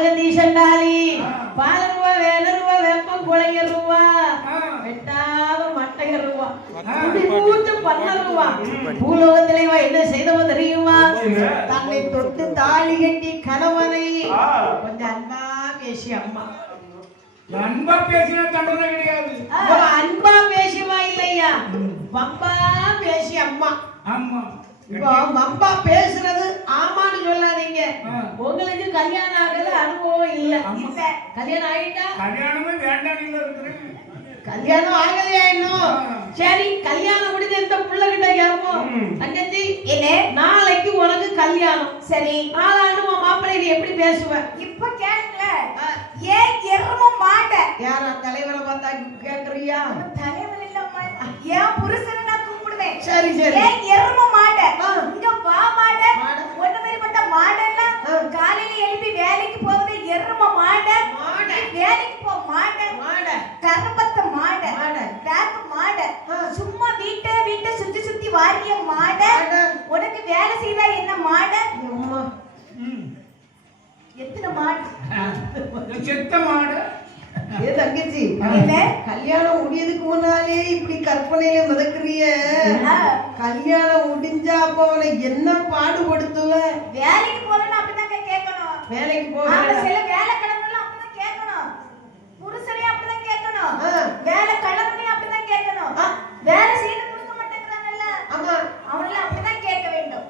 பாதகதி சண்டாளி பாலருவா வேலருவா வேப்பம் குழையருவா வெட்டாத மட்டையருவா முடிமூத்து பண்ணருவா பூலோகத்திலே என்ன செய்தவ தெரியுமா தன்னை தொட்டு தாலி கட்டி கணவனை கொஞ்சம் அன்பா பேசி அம்மா அன்பா பேசினா தண்டனை கிடையாது. அன்பா பேசிவா இல்லையா வம்பா பேசி அம்மா. ஆமா இப்போ வம்பா பேசுறது ஆமான்னு சொல்லாதீங்க. உங்களுக்கு கல்யாணம் ஆகல அனுபவம் இல்ல. கல்யாணம் ஆயிட்டா கல்யாணமே வேண்டாம் இருக்கிறேன். கல்யாணம் ஆகலையா இன்னும்? சரி கல்யாணம் முடிஞ்ச இந்த புள்ள கிட்ட கேட்போம். தங்கச்சி என்ன நாளைக்கு உனக்கு கல்யாணம். சரி நாளாண்டு உன் மாப்பிள்ளை நீ எப்படி பேசுவ? இப்ப கேட்கல ஏன் எருமும் மாட்ட யாரா தலைவரை பார்த்தா கேக்குறியா? தலைவர் இல்ல ஏன் புருஷனை நான் கூப்பிடுவேன். சரி சரி ஏன் எருமும் மாட்ட இங்க வா மாட்ட ஒண்ணு மாதிரி பட்ட மாடெல்லாம் காலையில எழுப்பி வேலைக்கு போவதே எரும மாட வேலைக்கு போ மாட கருப்பத்த மாட பேக்கு மாட சும்மா வீட்டை சுத்தி சுத்தி வாரிய மாட உனக்கு வேலை செய்தா என்ன மாட எத்தனை மாடு செத்த மாடு. ஏ தங்கச்சி கல்யாணம் முடியதுக்கு முன்னாலே இப்படி கற்பனையில மிதக்குறிய கல்யாணம் முடிஞ்சா அப்ப அவனை என்ன பாடுபடுத்துவ? வேலைக்கு போறேன்னு அப்படிதான் கேட்கணும். வேலைக்கு போக சில வேலை கிளம்பலாம் அப்படிதான் கேட்கணும். புருஷனையும் அப்படிதான் கேட்கணும். வேலை கிளம்பலையும் அப்படிதான் கேட்கணும். வேலை செய்து கொடுக்க மாட்டேங்கிறாங்கல்ல ஆமா அவங்கள அப்படிதான் கேட்க வேண்டும்.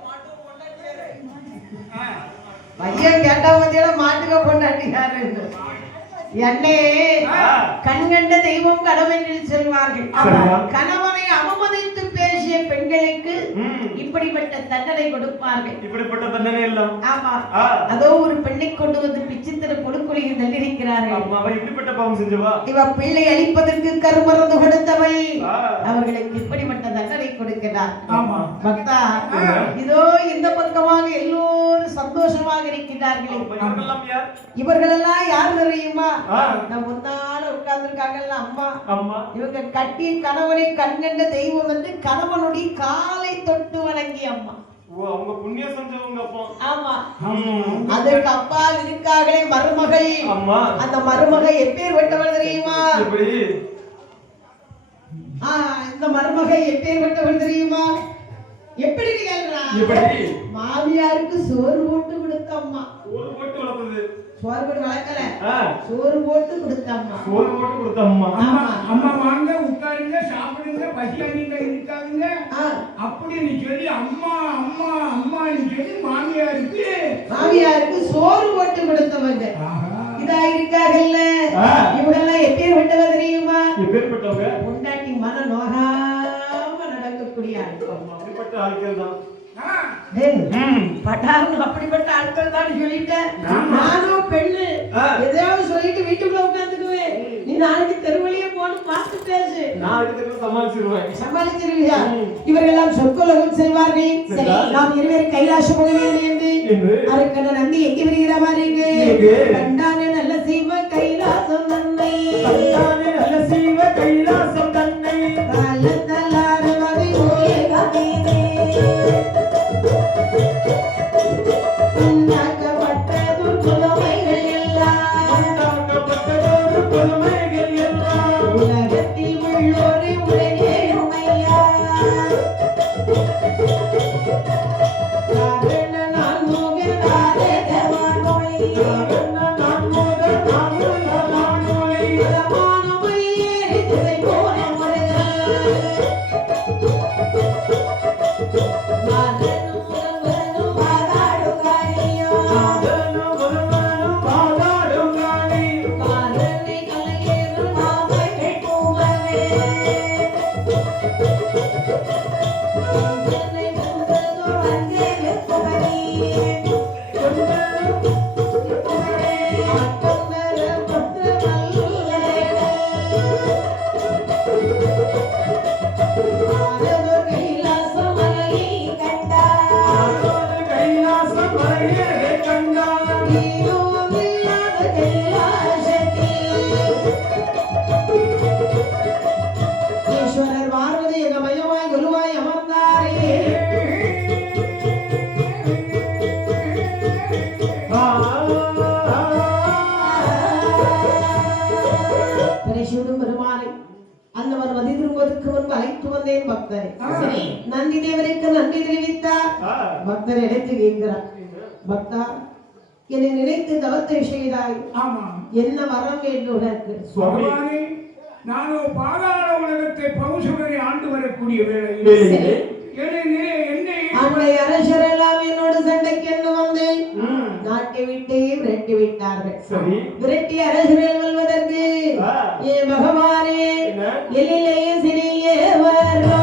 பையன் கேட்டா மத்தியில மாட்டுக்க கொண்டாட்டியாரு என்னே கண்கண்ட தெய்வம் கடவுளில் செல்வார்கள். கணவனை அவமதித்து பேசிய பெண்களுக்கு இப்படிப்பட்ட தண்டனை கொடுப்பார்கள். இப்படிப்பட்ட தண்டனை எல்லாம் ஆமா அதோ ஒரு பெண்ணை கொண்டு வந்து பிச்சித்திர கொடுக்குழியில் தள்ளியிருக்கிறார்கள். இப்படிப்பட்ட பாவம் செஞ்சவா இவ பிள்ளை அழிப்பதற்கு கருமருந்து கொடுத்தவள் அவர்களுக்கு இப்படிப்பட்ட தண்டனை கொடுக்கிறார். பக்தா இதோ இந்த பக்கமாக எல்லோரும் சந்தோஷமாக இருக்கிறார்கள். இவர்கள் எல்லாம் யார் தெரியுமா? நான் முன்னால உட்கார்ந்துருக்காங்கல்ல அம்மா. இவங்க கட்டிய கணவனை கண்கண்ட தெய்வம் வந்து கணவனுடைய காலை தொட்டு வணங்கி அம்மா. அவங்க புண்ணியம் செஞ்சவங்க அப்பா. ஆமா அதற்கு அப்பால் இருக்காங்களே மருமகள். அந்த மருமகை எப்பேற்பட்டவள் தெரியுமா? இந்த மருமகை எப்பேற்பட்டவள் தெரியுமா? எப்படி மாமியாருக்கு சோறு போட்டு கொடுத்த அம்மா. சோறு போட்டு வளர்த்தது. சோறு போட்டு வளர்க்கல சோறு போட்டு கொடுத்த அம்மா. சோறு போட்டு கொடுத்த அம்மா. அம்மா வாங்க உட்காருங்க சாப்பிடுங்க பசியாங்க இருக்காதுங்க அப்படின்னு சொல்லி அம்மா அம்மா அம்மான்னு சொல்லி மாமியாருக்கு சோறு போட்டு கொடுத்தவங்க இதா இருக்காங்கல்ல. இவங்கெல்லாம் எப்பேற்பட்டவ தெரியுமா? எப்பேற்பட்டவங்க? பொண்டாட்டி மன நோகாம நடக்கக்கூடிய அப்படிப்பட்ட ஆட்கள் தான். அப்படிப்பட்ட ஆட்கள் தான் சொல்லிட்டேன். நானும் பெண்ணு எதையாவது சொல்லிட்டு வீட்டுக்குள்ள உட்காந்துக்குவேன். நீ நாளைக்கு தெருவழியே போன பார்த்து பேசு. சமாளிச்சிருவியா? இவர்களெல்லாம் சொற்கொலகம் செய்வார்கள். நாம் இருவரும் கைலாசம் போக வேண்டும் என்று அதுக்கான நந்தி எங்கே வருகிற மாதிரி கண்டானே நல்ல சிவ கைலாசம் நன்மை நல்ல சிவ கைலாசம் தன்னை தல்லாறு வகை வந்தேன் பக்தரே. சரி. நந்தி தேவருக்கு நன்றி தெரிவித்தார். பக்தர் எடுத்து கேட்கிறார், பக்தா என்னை நினைத்து தவத்தை செய்தாய், ஆமா என்ன வரம் வேண்டும் உனக்கு? பகவானே, நானோ பாதாள உலகத்தை பௌசுடனை ஆண்டு வரக்கூடிய வேளையில் என்னை அன்னை அரசரெல்லாம் என்னோடு சண்டைக்கு என்று வந்தேன். நாட்டை விட்டு விரட்டி விட்டார்கள். விரட்டி அரசர்கள் வெல்வதற்கு ஏ பகவானே எல்லையிலேயே சிறியவரோ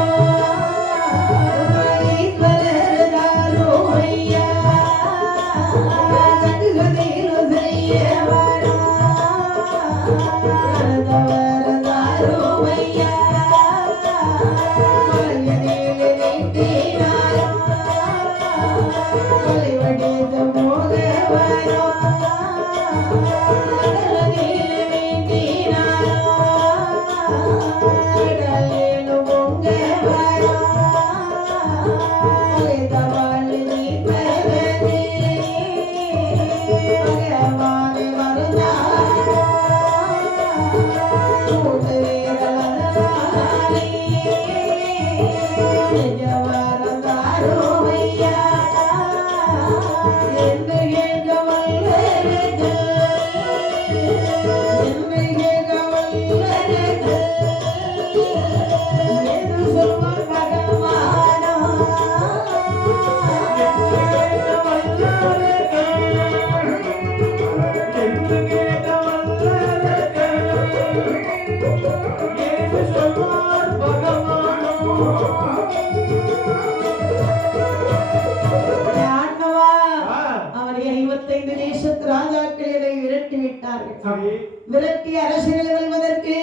விரட்டி அரசியல் வெல்வதற்கு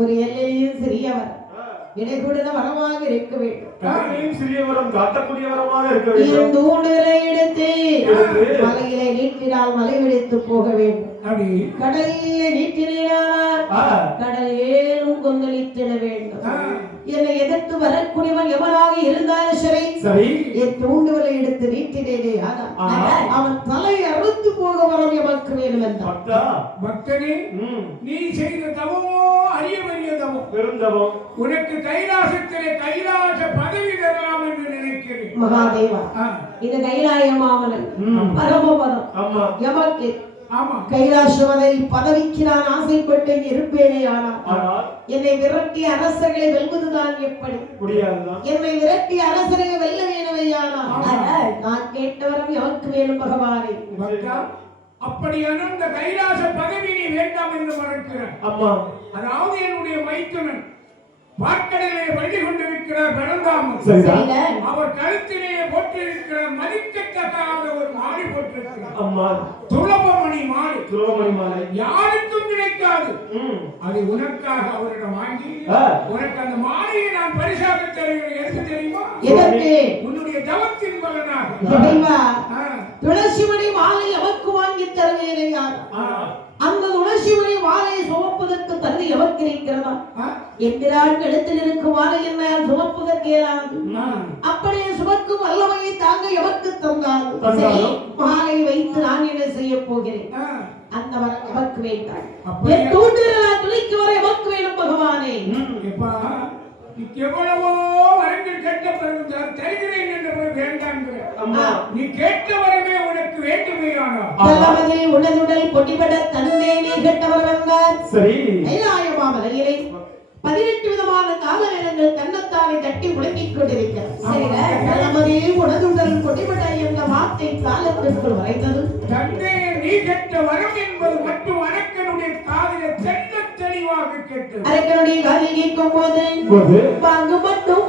ஒரு எல்லையும் சிறியவர் இடைக்கூட வரமாக இருக்க வேண்டும். சிறியவரம் காட்டக்கூடிய வரமாக இருக்க வேண்டும். தூண்டுகளை எடுத்து மலையிலே நீட்டினால் மலை வெடித்து போக வேண்டும். கடலிலே நீட்டினால் கடல் ஏழும் கொந்தளித்திட வேண்டும். என்னை எதிர்த்து வரக்கூடியவன் எவனாக இருந்தாலும் சரி, என் தூண்டுகளை எடுத்து நீட்டினேனே அவன் தலை அறுத்து போக வரம் எமக்கு வேண்டும் என்றான். பக்தனே, நீ செய்த தவமோ அரிய பெரிய தவம், பெருந்தவம். உனக்கு கைலாசத்திலே கைலாச பதவி தரலாம் என்று நினைக்கிறேன். மகாதேவா, இது கைலாயமாவன பரமபதம் எமக்கு. கைலாசவதை பதவிக்கு நான் ஆசைப்பட்டு இருப்பேனே, ஆனால் என்னை விரட்டி அரசர்களை வெல்வதுதான் எப்படி? என்னை விரட்டி அரசர்களை வெல்ல வேணுமையானால் நான் கேட்டவரம் எமக்கு வேணும் பகவானே. அப்படியான இந்த கைலாச பதவி நீ வேண்டாம் என்று மறக்கிறார். அதாவது என்னுடைய மைத்துனன் வாக்கடையிலே பள்ளி கொண்டிருக்கிறார் பரந்தாமன். அவர் கழுத்திலே போட்டிருக்கிற மதிக்கத்தக்காத ஒரு மாலை போட்டிருக்கிறார். துளபமணி மாலை யாருக்கும் கிடைக்காது. அதை உனக்காக அவரிடம் வாங்கி உனக்கு அந்த மாலையை நான் பரிசாக தருகிறேன். எதுக்கு தெரியுமா? உன்னுடைய தவத்தின் பலனாக. துளசிமணி மாலை அவருக்கு வாங்கி தருவேன். அந்த துளசிமணி மாலையை சுமப்பதற்கு தகுதி எவருக்கு இருக்கிறதா? என்கிறார் கழுத்தில் இருக்கும் மாலை என்ன சுமப்பதற்கு இயலாது. அப்படியே சுமக்கும் வல்லமையை தாங்க எவருக்கு தந்தால் மாலை வைத்து நான் என்ன செய்ய போகிறேன்? அந்த வரம் எவருக்கு வேண்டாம். என் தூண்டுதலால் துளைக்கு வர எவருக்கு வேணும் பகவானே. எவ்வளவோ வரங்கள் கேட்ட பிறகு தருகிறேன் என்று வேண்டாம். நீ கேட்ட வரமே உனக்கு வேண்டுமே. ஆனால் உடனுடல் பொடிபட தந்தே நீ கேட்டவர் வந்தார். கைலாயமாமலையிலே 18 விதமான கால நேரங்கள் தன்னைத்தானே தட்டி முழங்கிக் கொண்டிருக்கிறார். உடனுடல் பொடிபட என்ற வார்த்தை காலத்திற்குள் வரைந்தது. தந்தை நீ கேட்ட வரம் என்பது மட்டும் அரக்கனுடைய காதில் தெளிவாக கேட்டது. அரக்கனுடைய காதில் கேட்கும் போது பாங்கு மட்டும்